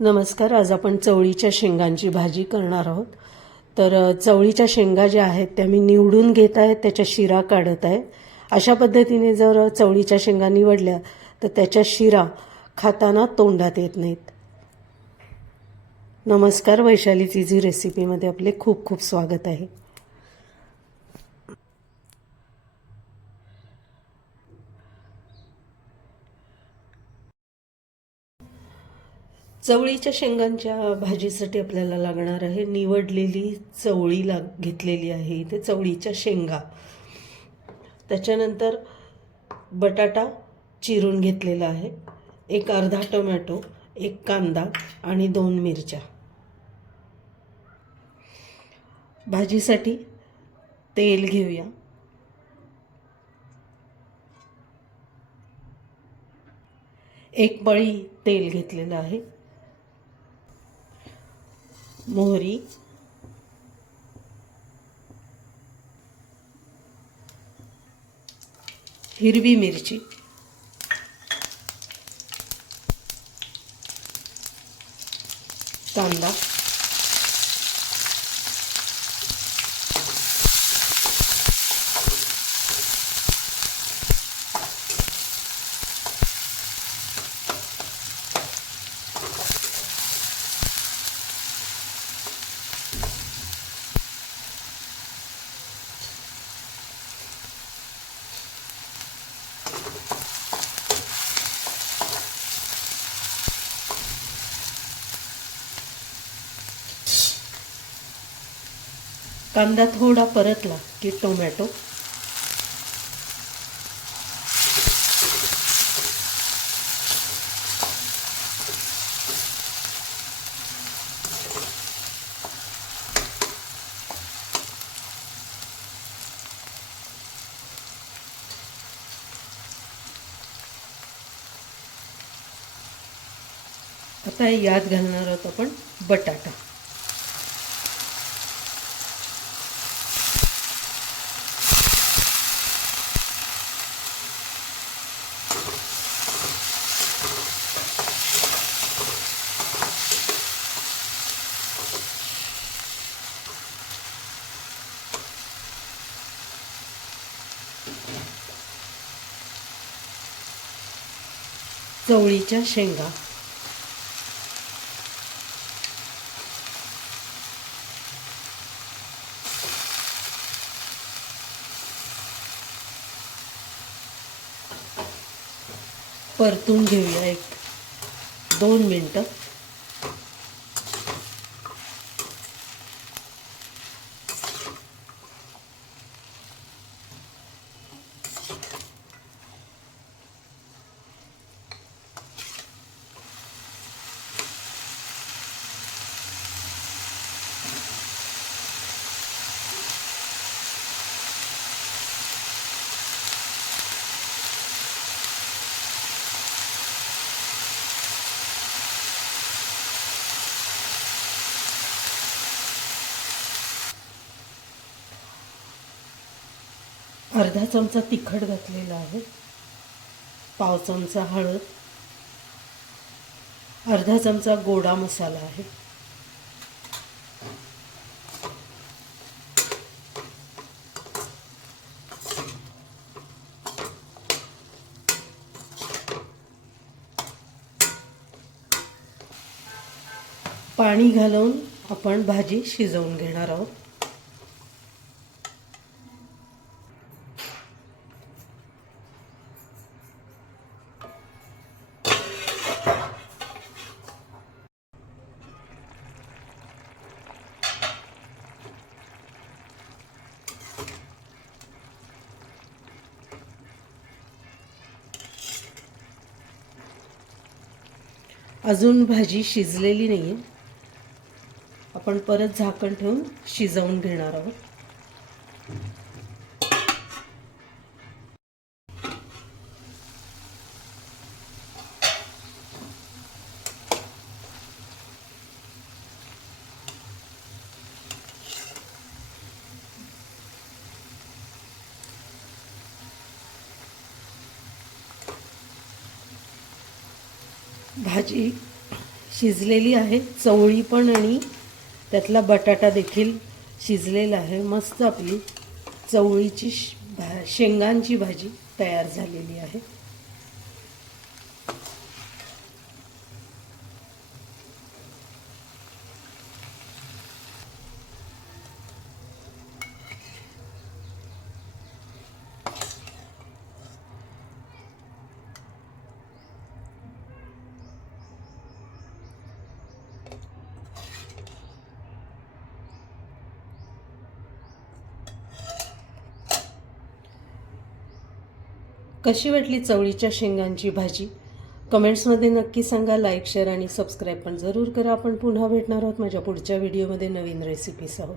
नमस्कार. आज आपण चवळीच्या शेंगांची भाजी करणार आहोत. तर चवळीच्या शेंगा ज्या आहेत त्या मी निवडून घेत आहे, त्याच्या शिरा काढत आहे. अशा पद्धतीने जर चवळीच्या शेंगा निवडल्या तर त्याच्या शिरा खाताना तोंडात येत नाहीत. नमस्कार. वैशालीच इझी रेसिपीमध्ये आपले खूप खूप स्वागत आहे. चवळीच्या शेंगांच्या भाजीसाठी आपल्याला लागणार आहे निवडलेली चवळी घेतलेली आहे. इथे चवळीच्या शेंगा, त्याच्यानंतर बटाटा चिरून घेतलेला आहे, एक अर्धा टोमॅटो, एक कांदा आणि 2 मिरच्या. भाजीसाठी तेल घेऊया. एक पळी तेल घेतलेलं आहे. मोहरी, हिरवी मिरची, कांदा, कांदा थोडा परतला की टोमॅटो, आता यात घालणार आहोत आपण बटाटा. चवळीच्या शेंगा, परतून घेऊया 1-2 मिनटं. अर्धा चमचा तिखट घातलेला आहे, पाव चमचा हळद, अर्धा चमचा गोडा मसाला आहे, पाणी घालून आपण भाजी शिजवून घेणार आहोत. अजून भाजी शिजलेली नाही आहे, आपण परत झाकण ठेवून शिजवून घेणार आहोत. भाजी शिजलेली आहे चवळी पण आणि त्यातला बटाटा देखील शिजलेला आहे. मस्त आपली चवळीची शेंगांची भाजी तयार झालेली आहे. कशी वाटली चवळीच्या शेंगांची भाजी? कमेंट्समध्ये नक्की सांगा. लाईक, शेअर आणि सबस्क्राईब पण जरूर करा. आपण पुन्हा भेटणार आहोत माझ्या पुढच्या व्हिडिओमध्ये नवीन रेसिपीसह.